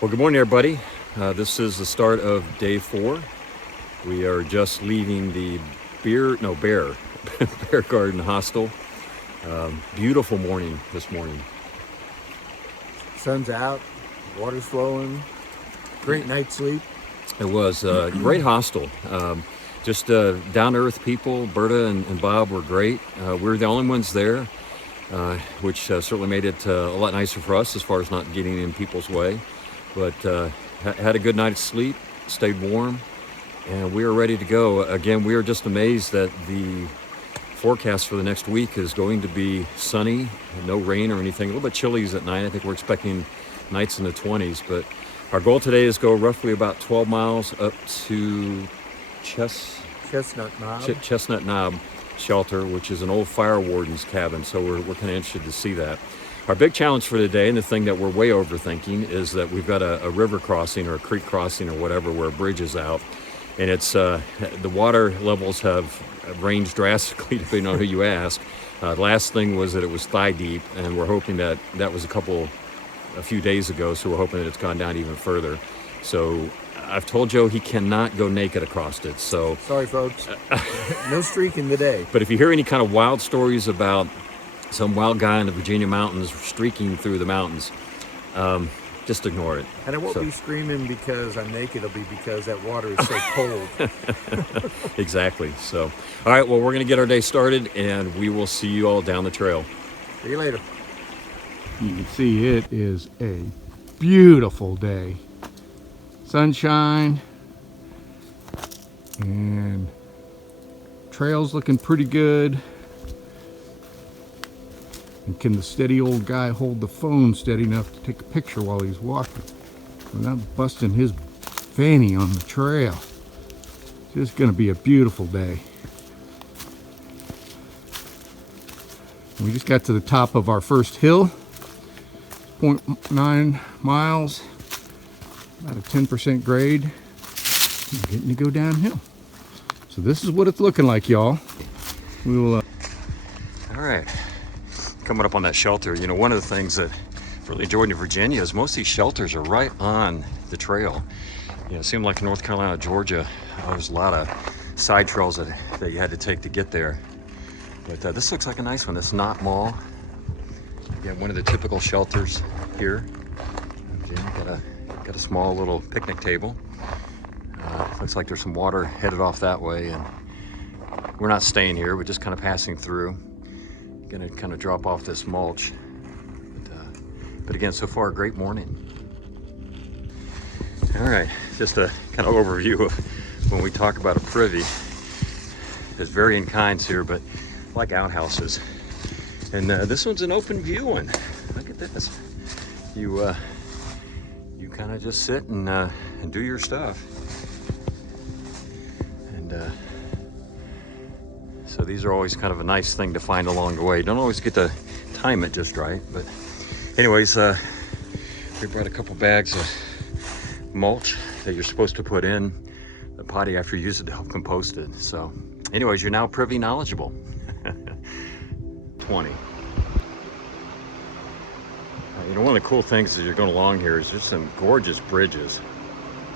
Well, good morning, everybody. This is the start of day 4. We are just leaving the Bear Bear Garden Hostel. Beautiful morning this morning. Sun's out, water's flowing, great night's sleep. It was a great hostel. Just down-to-earth people. Berta and Bob were great. We were the only ones there, which certainly made it a lot nicer for us as far as not getting in people's way. But had a good night's sleep, stayed warm, and we are ready to go. Again, we are just amazed that the forecast for the next week is going to be sunny, no rain or anything. A little bit chilly at night. I think we're expecting nights in the 20s, but our goal today is go roughly about 12 miles up to Chestnut Knob Shelter, which is an old fire warden's cabin, so we're kind of interested to see that. Our big challenge for today, and the thing that we're way overthinking, is that we've got a river crossing or a creek crossing or whatever where a bridge is out, and it's the water levels have ranged drastically depending on who you ask. Last thing was that it was thigh deep, and we're hoping that was a few days ago, so we're hoping that it's gone down even further. So I've told Joe he cannot go naked across it. So sorry, folks. No streaking today. But if you hear any kind of wild stories about some wild guy in the Virginia mountains streaking through the mountains, just ignore it. And I won't be screaming because I'm naked. It'll be because that water is so cold. Exactly. So, all right, well, we're going to get our day started, and we will see you all down the trail. See you later. You can see it is a beautiful day. Sunshine and trails looking pretty good. And can the steady old guy hold the phone steady enough to take a picture while he's walking without busting his fanny on the trail? It's just going to be a beautiful day. We just got to the top of our first hill, 0.9 miles, about a 10% grade. We're getting to go downhill. So this is what it's looking like, y'all. We will. All right. Coming up on that shelter, you know, one of the things that really enjoyed in Virginia is most of these shelters are right on the trail. You know, it seemed like in North Carolina, Georgia, there's a lot of side trails that you had to take to get there. But this looks like a nice one. This Knott Mall. Again, one of the typical shelters here. Again, got a small little picnic table. Looks like there's some water headed off that way, and we're not staying here. We're just kind of passing through. Gonna kind of drop off this mulch, but again, so far a great morning. All right, just a kind of overview of when we talk about a privy. There's varying kinds here, but like outhouses, and this one's an open view one. Look at this. You kind of just sit and do your stuff, and so these are always kind of a nice thing to find along the way. Don't always get to time it just right, but anyways, we brought a couple bags of mulch that you're supposed to put in the potty after you use it to help compost it. So anyways, you're now privy knowledgeable. 20. You know, one of the cool things as you're going along here is just some gorgeous bridges.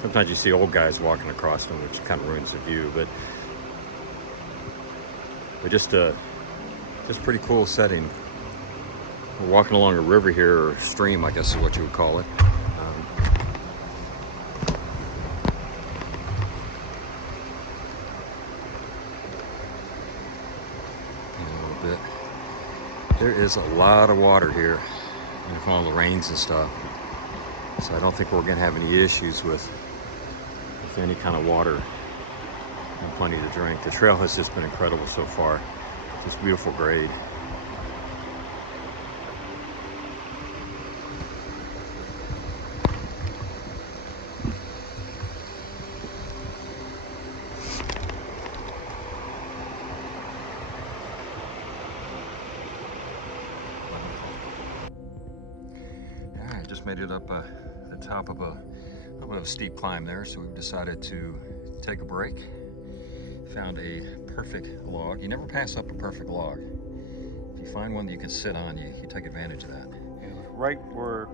Sometimes you see old guys walking across them, which kind of ruins the view, but just pretty cool setting. We're walking along a river here, or stream, I guess is what you would call it. A little bit. There is a lot of water here, from all the rains and stuff. So I don't think we're going to have any issues with any kind of water. And plenty to drink. The trail has just been incredible so far. Just beautiful grade. All right, just made it up the top of a steep climb there, so we've decided to take a break. Found a perfect log. You never pass up a perfect log. If you find one that you can sit on, you take advantage of that. It was right where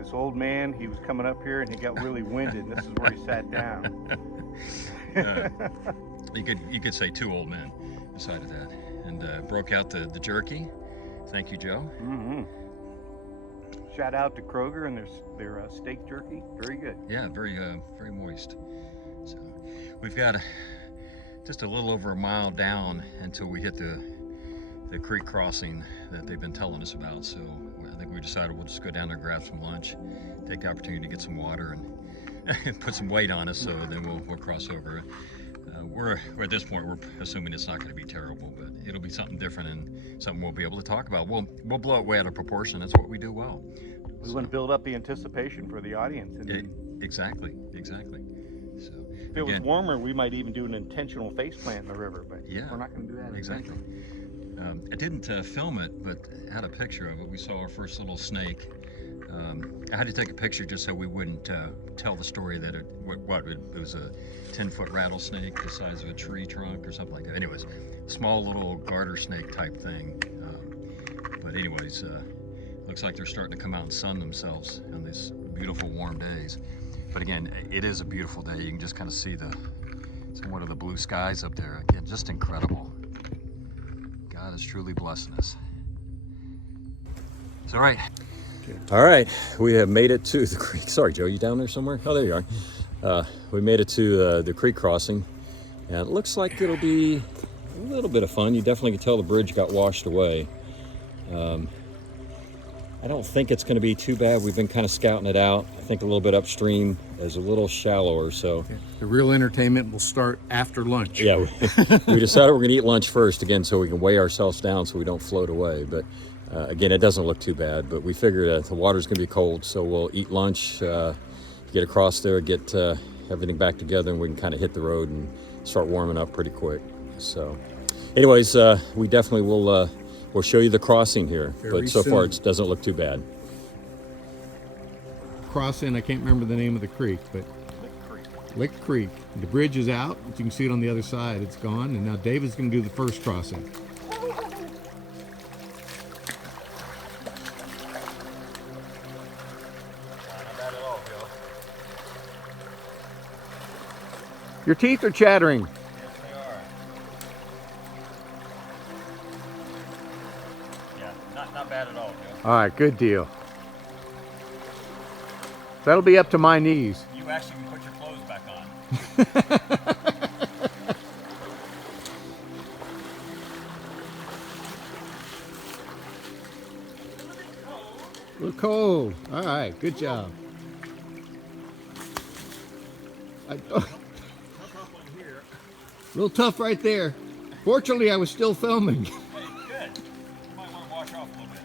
This old man, he was coming up here and he got really winded, and this is where he sat down. You could say two old men decided that, and broke out the jerky. Thank you, Joe. Mm-hmm. Shout out to Kroger and their steak jerky, very good. Yeah, very moist. So we've got just a little over a mile down until we hit the creek crossing that they've been telling us about. So I think we decided we'll just go down there, grab some lunch, take the opportunity to get some water, and put some weight on us. So then we'll cross over. We're at this point, we're assuming it's not going to be terrible, but it'll be something different and something we'll be able to talk about. We'll blow it way out of proportion. That's what we do well. We want to build up the anticipation for the audience. And exactly. So if it was warmer, we might even do an intentional face plant in the river, but yeah, we're not going to do that. Exactly. I didn't film it, but had a picture of it. We saw our first little snake. I had to take a picture just so we wouldn't tell the story that it was a 10-foot rattlesnake the size of a tree trunk or something like that. Anyways, small little garter snake type thing. But anyways, looks like they're starting to come out and sun themselves on these beautiful warm days. But again, it is a beautiful day. You can just kind of see somewhat of the blue skies up there. Again, just incredible. God is truly blessing us. It's all right. All right, we have made it to the creek. Sorry, Joe, you down there somewhere? Oh, there you are. We made it to the creek crossing, and it looks like it'll be a little bit of fun. You definitely can tell the bridge got washed away. I don't think it's going to be too bad. We've been kind of scouting it out. I think a little bit upstream is a little shallower, so. Okay. The real entertainment will start after lunch. Yeah, we decided we're going to eat lunch first, again, so we can weigh ourselves down so we don't float away. But again, it doesn't look too bad, but we figured the water's going to be cold, so we'll eat lunch, get across there, get everything back together, and we can kind of hit the road and start warming up pretty quick. So anyways, we definitely will we'll show you the crossing here, Very but so soon. far it doesn't look too bad. Crossing, I can't remember the name of the creek, but Lick Creek. The bridge is out. You can see it on the other side. It's gone, and now David's going to do the first crossing. Your teeth are chattering. Yes, they are. Yeah, not bad at all, Joe. All right, good deal. That'll be up to my knees. You actually can put your clothes back on. A little cold. All right, good job. A little tough right there. Fortunately, I was still filming. Hey, good. You might want to wash off a little bit.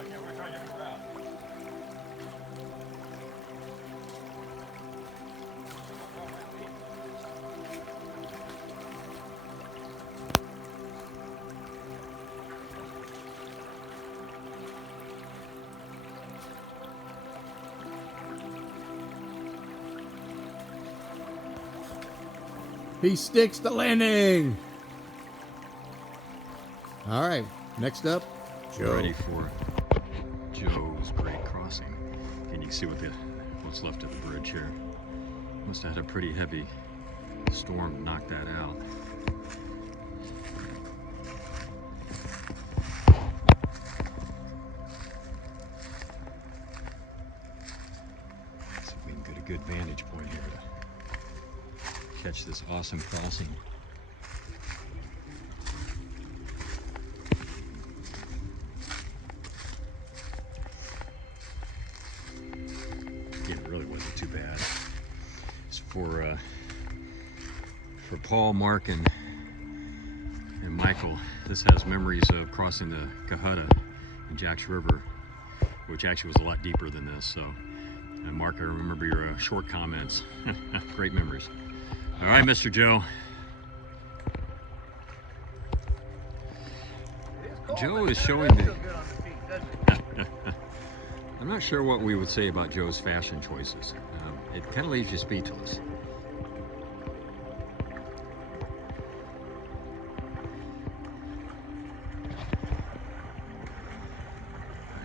Okay, we're trying to figure out. He sticks the landing. All right, next up, Joe. Ready for Joe's great crossing. And you can see what's left of the bridge here. Must have had a pretty heavy storm to knock that out. See if we can get a good vantage point here to catch this awesome crossing. It really wasn't too bad. It's for Paul, Mark, and Michael. This has memories of crossing the Cohutta and Jacks River, which actually was a lot deeper than this. So, Mark, I remember your short comments. Great memories. All right, Mr. Joe. Joe is showing me. I'm not sure what we would say about Joe's fashion choices. it kind of leaves you speechless.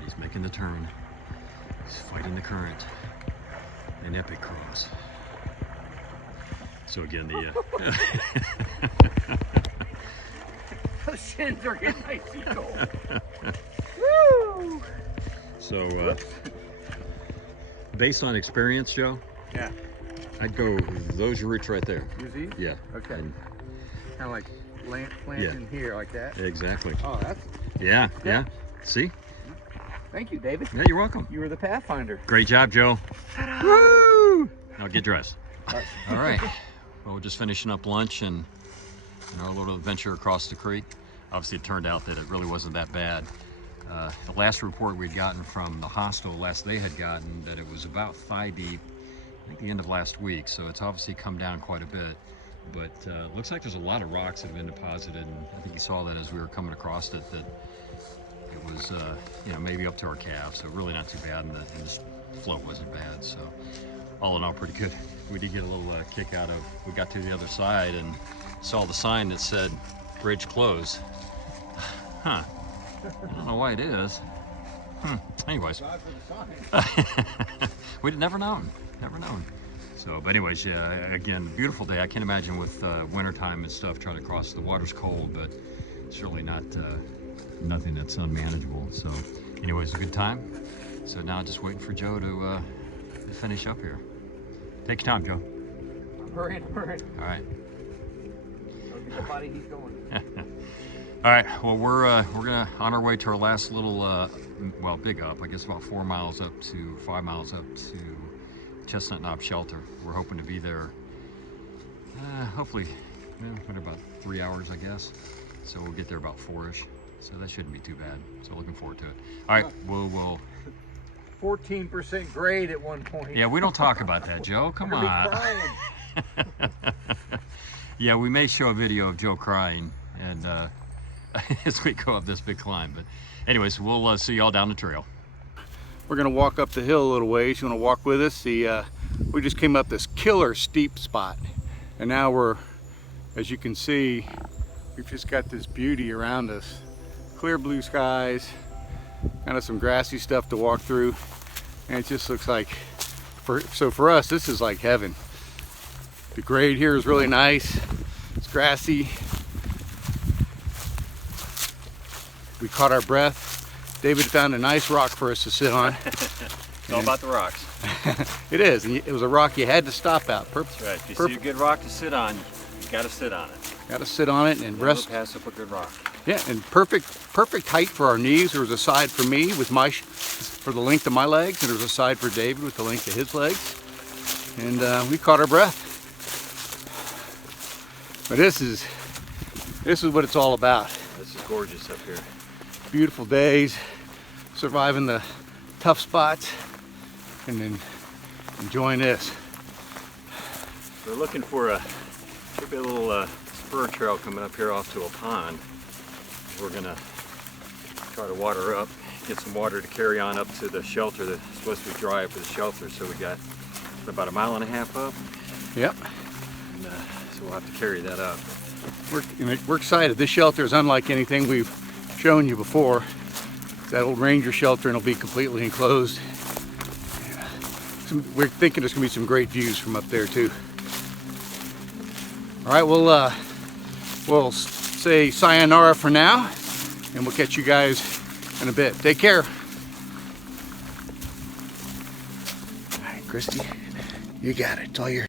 He's making the turn. He's fighting the current. An epic cross. So again, the Those shins are getting icy cold. Woo! so based on experience, Joe, Yeah. I'd go those roots right there. Use these? Yeah. Okay. And Kind of like planting here like that. exactly. Oh, that's. Yeah. Yeah. See? Thank you, David. Yeah, you're welcome. You were the Pathfinder. Great job, Joe. Ta-da! Woo! Now get dressed. Right. All right. Well, we're just finishing up lunch and our little adventure across the creek. Obviously, it turned out that it really wasn't that bad. The last report we'd gotten from the hostel, last they had gotten, that it was about thigh deep, I think the end of last week. So it's obviously come down quite a bit. But looks like there's a lot of rocks that have been deposited, and I think you saw that as we were coming across it, that it was, you know, maybe up to our calves. So really not too bad, and the float wasn't bad. So all in all, pretty good. We did get a little kick out of, we got to the other side and saw the sign that said bridge closed. Huh. I don't know why it is. Anyways. We'd never known. Never known. So, but anyways, yeah, again, beautiful day. I can't imagine with wintertime and stuff trying to cross. The water's cold, but it's really not nothing that's unmanageable. So anyways, a good time. So now just waiting for Joe to finish up here. Take your time, Joe. I'm hurrying. All right. Don't get the body he's going. All right. Well, we're gonna on our way to our last little, well, big up. I guess about 4 miles up to 5 miles up to Chestnut Knob Shelter. We're hoping to be there. Hopefully, what about 3 hours, I guess. So we'll get there about 4-ish. So that shouldn't be too bad. So looking forward to it. All right. We'll 14% grade at one point. Yeah, we don't talk about that, Joe. Come on. Yeah, we may show a video of Joe crying and as we go up this big climb. But anyways, we'll see y'all down the trail. We're gonna walk up the hill a little ways. You wanna walk with us? We just came up this killer steep spot. And now we're, as you can see, we've just got this beauty around us. Clear blue skies, kind of some grassy stuff to walk through. And it just looks like, so for us, this is like heaven. The grade here is really nice. It's grassy. We caught our breath. David found a nice rock for us to sit on. It's all about the rocks. It is, and it was a rock you had to stop at. That's right. If you see a good rock to sit on, you got to sit on it. Got to sit on it and rest. Pass up a good rock. Yeah, and perfect height for our knees. There was a side for me with for the length of my legs, and there was a side for David with the length of his legs. And we caught our breath. But this is what it's all about. This is gorgeous up here. Beautiful days, surviving the tough spots, and then enjoying this. We're looking for a little spur trail coming up here off to a pond. We're gonna try to water up, get some water to carry on up to the shelter that's supposed to be dry up to the shelter. So we got about 1.5 miles up. Yep. And, so we'll have to carry that up. We're excited. This shelter is unlike anything we've shown you before. It's that old ranger shelter, and it'll be completely enclosed. We're thinking there's gonna be some great views from up there too. All right, we'll say sayonara for now, and we'll catch you guys in a bit. Take care. All right, Christy, you got it. It's all yours.